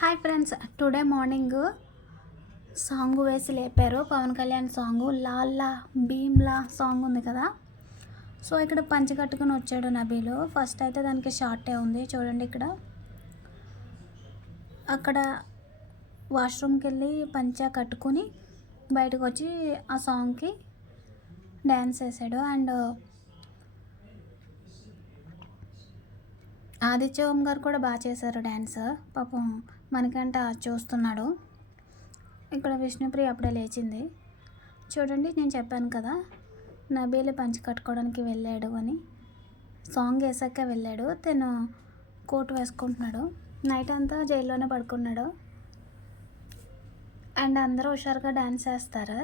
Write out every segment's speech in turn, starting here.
Hi friends today morning song వేసి లేపారు. Pawan Kalyan song లాల్లా Bheemla song ఉంది కదా. సో ఇక్కడ పంచి కట్టుకుని వచ్చాడు నబీలు. ఫస్ట్ అయితే దానికి షార్టే ఉంది. చూడండి ఇక్కడ. అక్కడ వాష్రూమ్కి వెళ్ళి పంచ కట్టుకుని బయటకు వచ్చి ఆ సాంగ్కి డ్యాన్స్ వేసాడు. అండ్ ఆదిత్య ఓం గారు కూడా బాగా చేశారు డ్యాన్స్ పాపం మనకంట చూస్తున్నాడు. ఇక్కడ విష్ణుప్రియ అప్పుడే లేచింది. చూడండి నేను చెప్పాను కదా నబీలు పంచి కట్టుకోవడానికి వెళ్ళాడు అని. సాంగ్ వేసాక వెళ్ళాడు. తను కోట్ వేసుకుంటున్నాడు. నైట్ అంతా జైల్లోనే పడుకున్నాడు. అండ్ అందరూ హుషారుగా డ్యాన్స్ చేస్తారు.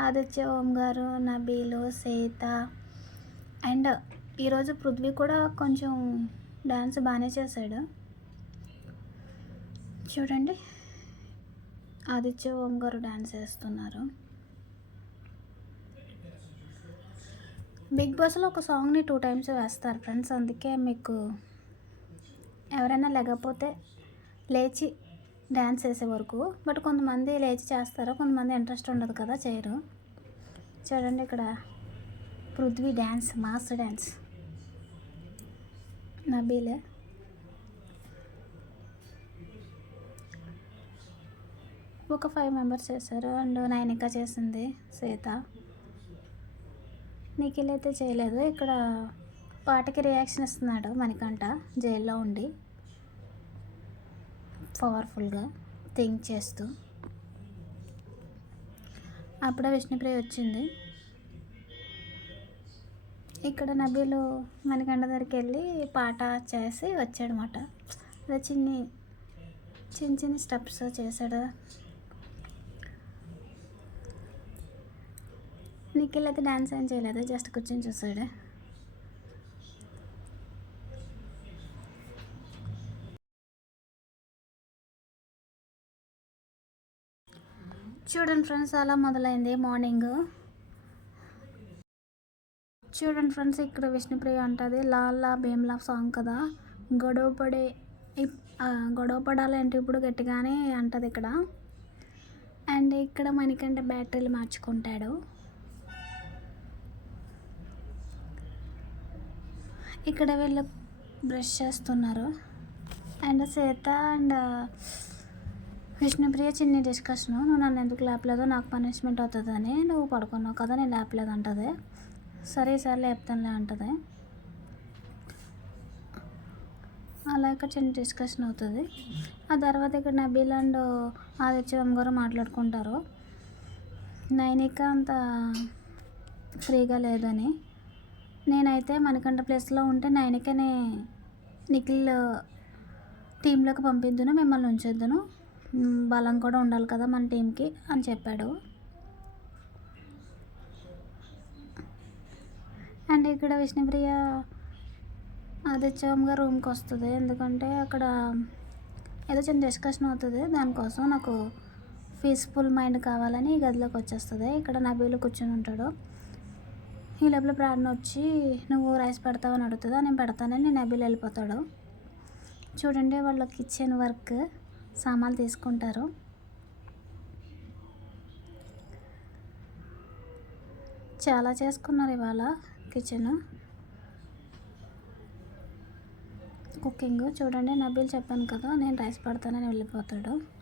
ఆదిత్య ఓం గారు నబీలు సీత అండ్ ఈరోజు పృథ్వీ కూడా కొంచెం డ్యాన్స్ బాగానే చేశాడు. చూడండి. ఆదిత్య ఓం గారు డ్యాన్స్ వేస్తున్నారు బిగ్ బాస్లో ఒక సాంగ్ని టూ టైమ్స్ వేస్తారు ఫ్రెండ్స్. అందుకే మీకు ఎవరైనా లేకపోతే లేచి డ్యాన్స్ చేసే వరకు. బట్ కొంతమంది లేచి చేస్తారు కొంతమంది ఇంట్రెస్ట్ ఉండదు కదా చేయరు. చూడండి ఇక్కడ పృథ్వీ డ్యాన్స్ మాస్ డ్యాన్స్ నబీలే. ఒక ఫైవ్ మెంబర్స్ చేశారు. అండ్ నైనిక చేసింది సీత నిఖిల్ అయితే చేయలేదు. ఇక్కడ పాటకి రియాక్షన్ ఇస్తున్నాడు మణికంఠ. జైల్లో ఉండి పవర్ఫుల్గా థింక్ చేస్తూ. అప్పుడే విష్ణుప్రియ వచ్చింది. ఇక్కడ నబీలు మణికంట దగ్గరికి వెళ్ళి పాట చేసి వచ్చాడనమాట అదే చిన్ని చిన్న చిన్న స్టెప్స్ చేశాడు. నిఖిల్ అయితే డ్యాన్స్ ఏం చేయలేదు? జస్ట్ కూర్చొని చూసాడు. చూడండి ఫ్రెండ్స్ అలా మొదలైంది మార్నింగ్ చూడండి ఫ్రెండ్స్ ఇక్కడ విష్ణుప్రియ అంటుంది లాలా భీమ్లా సాంగ్ కదా. గొడవ పడే గొడవ పడాలంటే ఇప్పుడు గట్టిగానే అంటది ఇక్కడ. అండ్ ఇక్కడ మనకంటే బ్యాటరీలు మార్చుకుంటాడు. ఇక్కడ వీళ్ళు బ్రష్ చేస్తున్నారు. అండ్ సీత అండ్ విష్ణుప్రియ చిన్న డిస్కషను. నువ్వు నన్ను ఎందుకు లేపలేదో నాకు పనిష్మెంట్ అవుతుందని నువ్వు పడుకున్నావు కదా నేను లేపలేదు అంటది సరే సార్ లేపుతానులే అంటది. అలా ఇక్కడ చిన్న డిస్కషన్ అవుతుంది. ఆ తర్వాత ఇక్కడ నబీల్ అండ్ ఆదిత్యం గారు మాట్లాడుకుంటారు. నైనిక అంత ఫ్రీగా లేదని. నేనైతే మనకంట ప్లేస్లో ఉంటే నైనికనే నిఖిల్ టీంలోకి పంపిద్దును మిమ్మల్ని ఉంచేద్దును. బలం కూడా ఉండాలి కదా మన టీంకి అని చెప్పాడు. అండ్ ఇక్కడ విష్ణుప్రియ ఆదిత్యంగా రూమ్కి వస్తుంది. ఎందుకంటే అక్కడ ఏదో చిన్న డిస్కషన్ అవుతుంది. దానికోసం నాకు పీస్ఫుల్ మైండ్ కావాలని ఈ గదిలోకి వచ్చేస్తుంది. ఇక్కడ నబీలు కూర్చొని ఉంటాడు. ఈ లోపల ప్రార్థన వచ్చి నువ్వు రైస్ పెడతావని అడుగుతుందా. నేను పెడతానని నబీలు వెళ్ళిపోతాడు. చూడండి వాళ్ళ కిచెన్ వర్క్ సామాన్లు తీసుకుంటారు. చాలా చేసుకున్నారు ఇవాళ కిచెన్. కుకింగ్ చూడండి నబీల్ చెప్పాను కదా నేను రైస్ పడతానని వెళ్ళిపోతాడు.